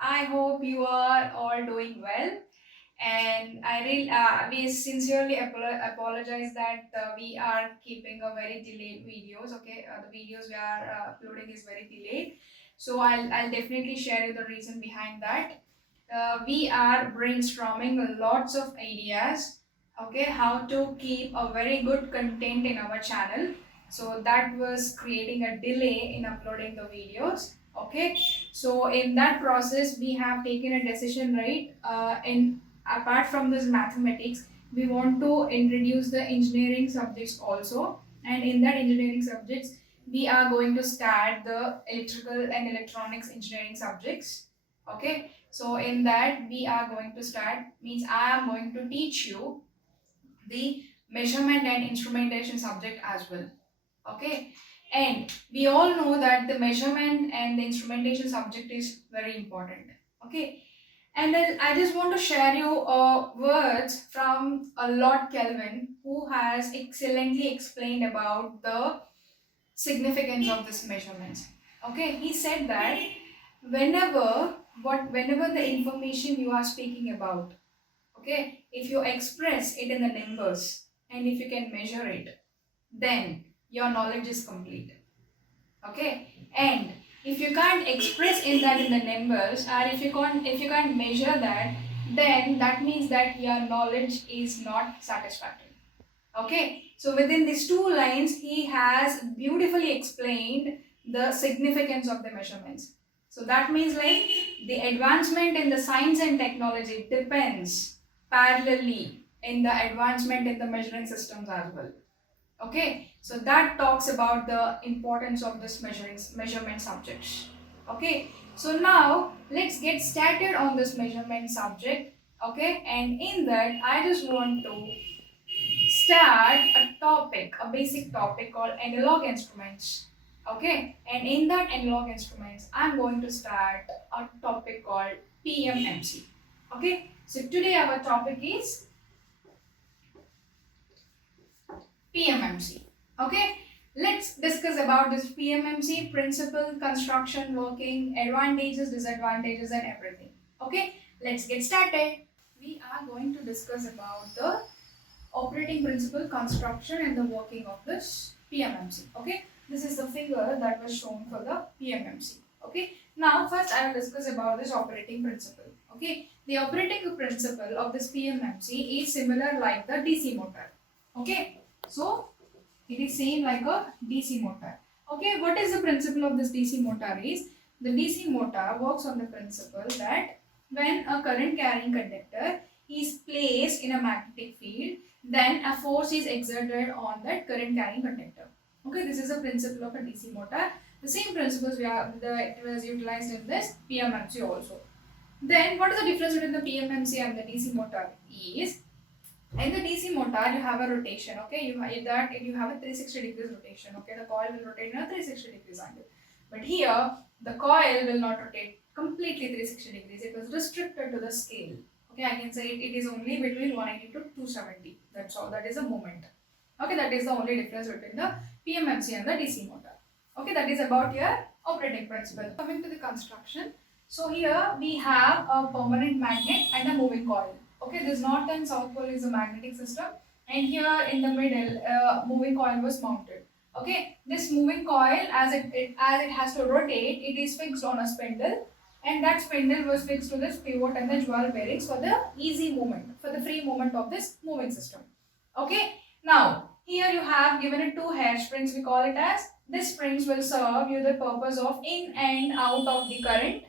I hope you are all doing well. And we sincerely apologize that we are keeping a very delayed videos. Okay, the videos we are uploading is very delayed. So I'll definitely share you the reason behind that. We are brainstorming lots of ideas. Okay, how to keep a very good content in our channel. So that was creating a delay in uploading the videos. Okay, so in that process we have taken a decision, right? In apart from this mathematics, we want to introduce the engineering subjects also, and in that engineering subjects we are going to start the electrical and electronics engineering subjects. Okay, so in that we are going to start, means I am going to teach you the measurement and instrumentation subject as well. Okay, and we all know that the measurement and the instrumentation subject is very important. Okay, and then I just want to share you words from Lord Kelvin, who has excellently explained about the significance of this measurements. Okay, he said that whenever the information you are speaking about, okay, if you express it in the numbers and if you can measure it, then your knowledge is complete. Okay, and if you can't express in that in the numbers, or if you can't measure that, then that means that your knowledge is not satisfactory. Okay, so within these two lines he has beautifully explained the significance of the measurements. So that means like the advancement in the science and technology depends parallelly in the advancement in the measuring systems as well. Okay, so that talks about the importance of this measurement subjects. Okay, so now let's get started on this measurement subject. Okay, and in that I just want to start a basic topic called analog instruments. Okay, and in that analog instruments I'm going to start a topic called PMMC. Okay, so today our topic is PMMC. Okay, let's discuss about this PMMC: principle, construction, working, advantages, disadvantages, and everything. Okay, let's get started. We are going to discuss about the operating principle, construction, and the working of this PMMC. Okay, this is the figure that was shown for the PMMC. Okay, now first I will discuss about this operating principle. Okay, the operating principle of this PMMC is similar like the DC motor. Okay, so it is same like a DC motor. Okay, what is the principle of this DC motor is, the DC motor works on the principle that when a current carrying conductor is placed in a magnetic field, then a force is exerted on that current carrying conductor. Okay, this is a principle of a DC motor. The same principles it was utilized in this PMMC also. Then what is the difference between the PMMC and the DC motor is, in the DC motor you have a rotation. Okay, you have a 360 degrees rotation. Okay, the coil will rotate in a 360 degrees angle, but here the coil will not rotate completely 360 degrees. It was restricted to the scale. Okay, I can say it is only between 180 to 270. That's all. That is a moment. Okay, that is the only difference between the PMMC and the DC motor. Okay, that is about your operating principle. Coming to the construction, so here we have a permanent magnet and a moving coil. Okay, this north and south pole is a magnetic system, and here in the middle, moving coil was mounted. Okay, this moving coil, as it has to rotate, it is fixed on a spindle, and that spindle was fixed to this pivot and the jewel bearings for the easy movement, for the free movement of this moving system. Okay, now here you have given it two hair springs, we call it as. These springs will serve you the purpose of in and out of the current.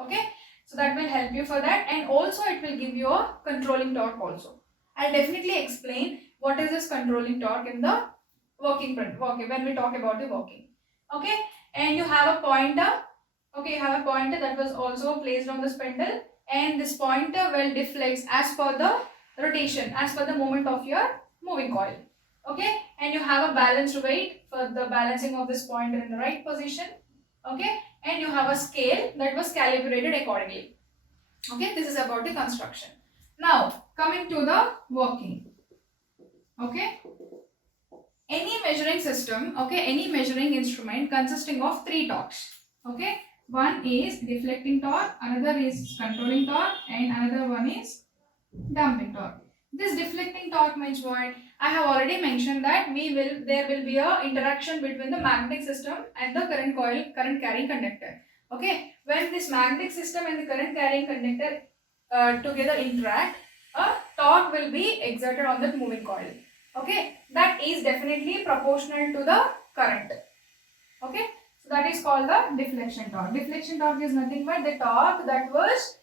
Okay, so that will help you for that, and also it will give you a controlling torque also. I'll definitely explain what is this controlling torque in the working when we talk about the working. Okay, and you have a pointer. Okay, you have a pointer that was also placed on the spindle, and this pointer will deflects as per the rotation, as per the moment of your moving coil. Okay, and you have a balanced weight for the balancing of this pointer in the right position. Okay, and you have a scale that was calibrated accordingly. Okay, this is about the construction. Now coming to the working. Okay, any measuring system, okay, any measuring instrument consisting of three torques. Okay, One is deflecting torque, another is controlling torque, and another one is damping torque. This deflecting torque means what? I have already mentioned that there will be a interaction between the magnetic system and the current coil, current carrying conductor. Okay, when this magnetic system and the current carrying conductor together interact, a torque will be exerted on that moving coil. Okay, that is definitely proportional to the current. Okay, so that is called the deflection torque. Deflection torque is nothing but the torque that was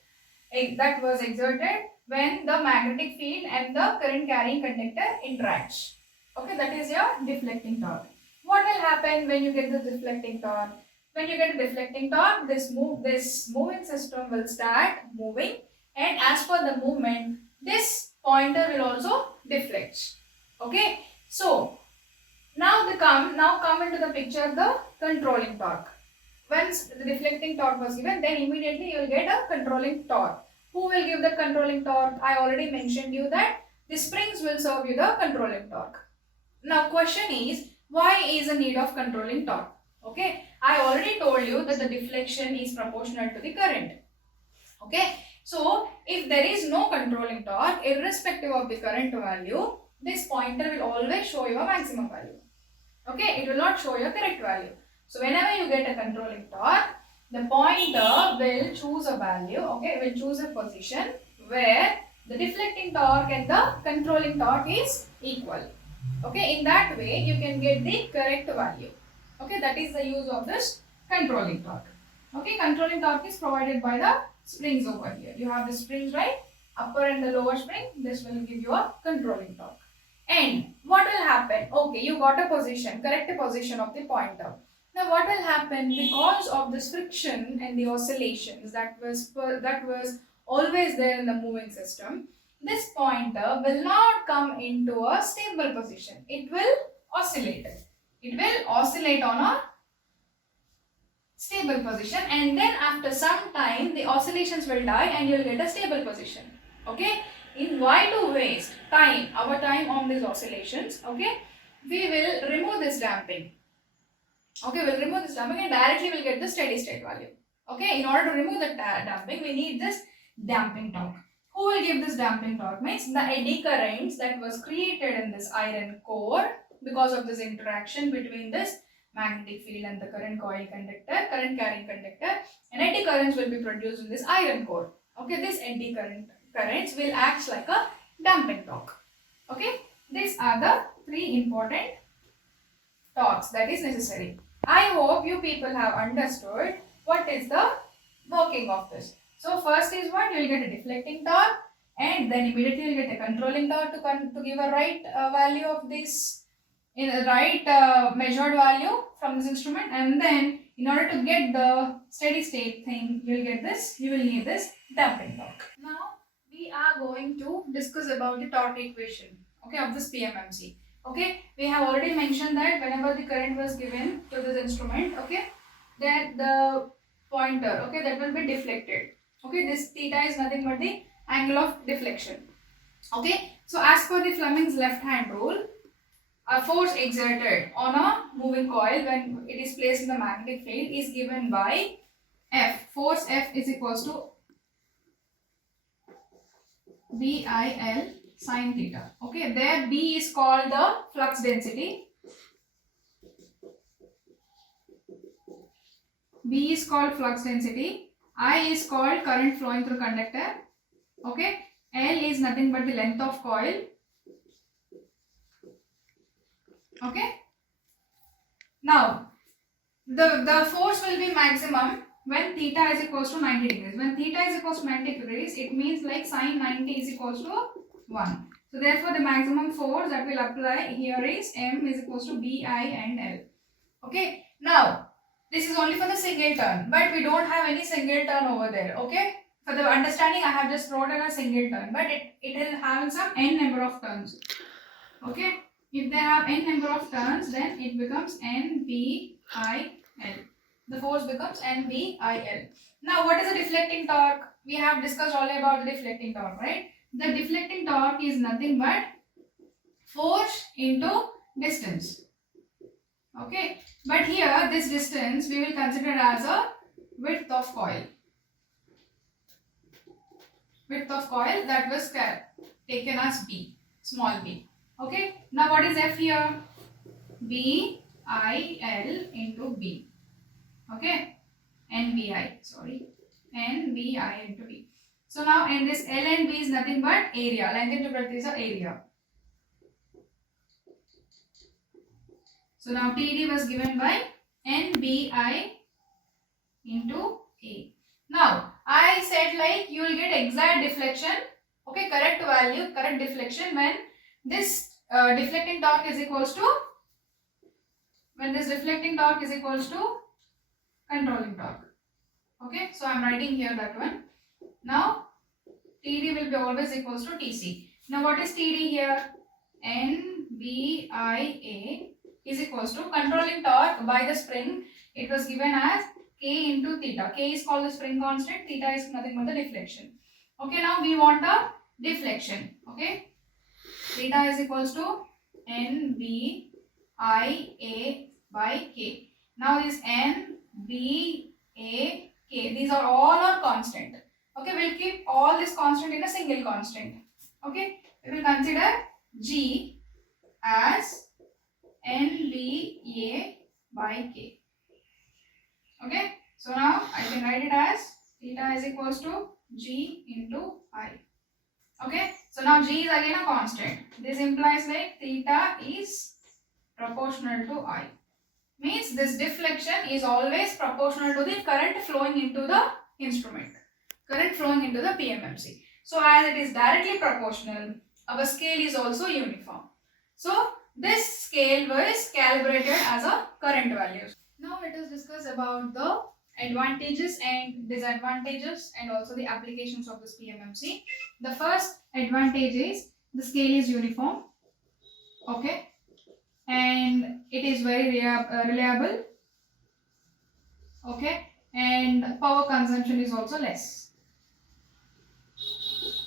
exerted when the magnetic field and the current carrying conductor interacts. Okay, that is your deflecting torque. What will happen when you get the deflecting torque? When you get a deflecting torque, this moving system will start moving, and as per the movement, this pointer will also deflect. Okay, so now come into the picture the controlling torque. Once the deflecting torque was given, then immediately you will get a controlling torque. Who will give the controlling torque? I already mentioned you that the springs will serve you the controlling torque. Now question is, why is the need of controlling torque? Okay, I already told you that the deflection is proportional to the current. Okay, so if there is no controlling torque, irrespective of the current value, this pointer will always show you a maximum value. Okay, it will not show you a correct value. So whenever you get a controlling torque, the pointer will choose a value, okay, will choose a position where the deflecting torque and the controlling torque is equal. Okay, in that way you can get the correct value. Okay, that is the use of this controlling torque. Okay, controlling torque is provided by the springs over here. You have the springs, right? Upper and the lower spring. This will give you a controlling torque. And what will happen? Okay, you got a position, correct position of the pointer. Now what will happen, because of this friction and the oscillations that was always there in the moving system, this pointer will not come into a stable position. It will oscillate. It will oscillate on a stable position, and then after some time the oscillations will die and you will get a stable position. Okay, in why to waste our time on these oscillations? Okay, we will remove this damping. Okay, we'll remove this damping and directly we'll get the steady state value. Okay, in order to remove the damping, we need this damping torque. Who will give this damping torque? Means the eddy currents that was created in this iron core because of this interaction between this magnetic field and the current carrying conductor, and eddy currents will be produced in this iron core. Okay, this eddy currents will act like a damping torque. Okay, these are the three important torques that is necessary. I hope you people have understood what is the working of this. So first is what? You will get a deflecting torque, and then immediately you will get a controlling torque to give a right value of this, in a right measured value from this instrument, and then in order to get the steady state thing, you will need this damping torque. Now we are going to discuss about the torque equation, okay, of this PMMC. Okay, we have already mentioned that whenever the current was given to this instrument, okay, then the pointer, okay, that will be deflected. Okay, this theta is nothing but the angle of deflection. Okay, so as per the Fleming's left hand rule, a force exerted on a moving coil when it is placed in the magnetic field is given by F. Force F is equals to BIL sin theta. Okay, there B is called the flux density. B is called flux density. I is called current flowing through conductor. Okay, L is nothing but the length of coil. Okay, now the force will be maximum when theta is equals to 90 degrees. When theta is equals to 90 degrees, it means like sin 90 is equals to 1. So therefore the maximum force that will apply here is M is equals to BI and L. Okay, now this is only for the single turn, but we don't have any single turn over there. Okay, for the understanding I have just wrote in a single turn, but it will have some n number of turns. Okay, if they have n number of turns, then it becomes NBIL. The force becomes NBIL. Now what is the deflecting torque? We have discussed all about the deflecting torque, right? The deflecting torque is nothing but force into distance. Okay, but here this distance we will consider as a width of coil. Width of coil, that was taken as B, small b. Okay. Now what is F here? B I L into B. Okay. NBI, sorry. NBI into B. So now, and this L and B is nothing but area. Length into breadth is the area. So now TD was given by NBI into A. Now I said like you will get exact deflection, okay, correct value, correct deflection when this deflecting torque is equals to, controlling torque. Okay, so I am writing here that one. Now TD will be always equals to TC. Now what is TD here? NBIA is equals to controlling torque by the spring. It was given as K into theta. K is called the spring constant. Theta is nothing but the deflection. Okay, now we want a deflection. Okay, theta is equals to NBIA by K. Now this NBAK, these are all are constant. Okay, we'll keep all this constant in a single constant. Okay, we will consider G as NBA by K. Okay, so now I can write it as theta is equals to G into I. Okay, so now G is again a constant. This implies like theta is proportional to I. Means this deflection is always proportional to the current flowing into the instrument. Current flowing into the PMMC. So as it is directly proportional, our scale is also uniform. So this scale was calibrated as a current value. Now let us discuss about the advantages and disadvantages and also the applications of this PMMC. The first advantage is the scale is uniform. Okay, and it is very reliable. Okay, and power consumption is also less.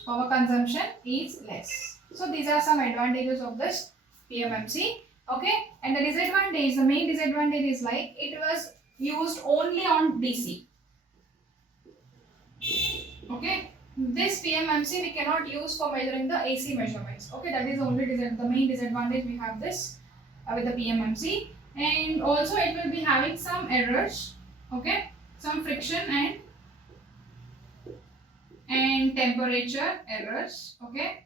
Power consumption is less. So these are some advantages of this PMMC. Okay, and the disadvantage, the main disadvantage is like it was used only on DC. Okay, this PMMC we cannot use for measuring the AC measurements. Okay, that is the only the main disadvantage we have this with the PMMC, and also it will be having some errors. Okay, some friction and temperature errors. Okay,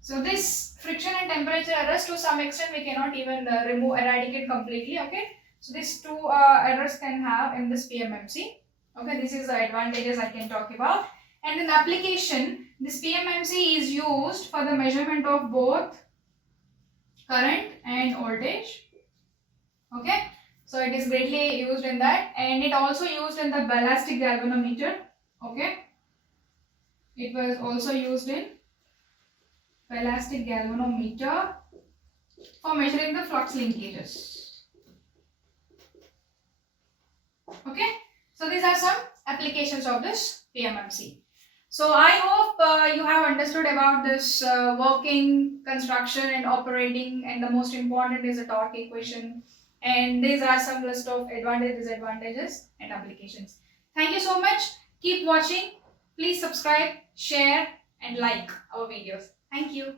so this friction and temperature errors to some extent we cannot even eradicate completely. Okay, so these two errors can have in this PMMC. Okay, this is the advantages I can talk about. And in application, this PMMC is used for the measurement of both current and voltage. Okay, so it is greatly used in that, and it also used in the ballistic galvanometer. Okay, it was also used in ballistic galvanometer for measuring the flux linkages. Okay, so these are some applications of this PMMC. So I hope you have understood about this working, construction and operating, and the most important is the torque equation, and these are some list of advantages, disadvantages and applications. Thank you so much. Keep watching. Please subscribe, share and like our videos. Thank you.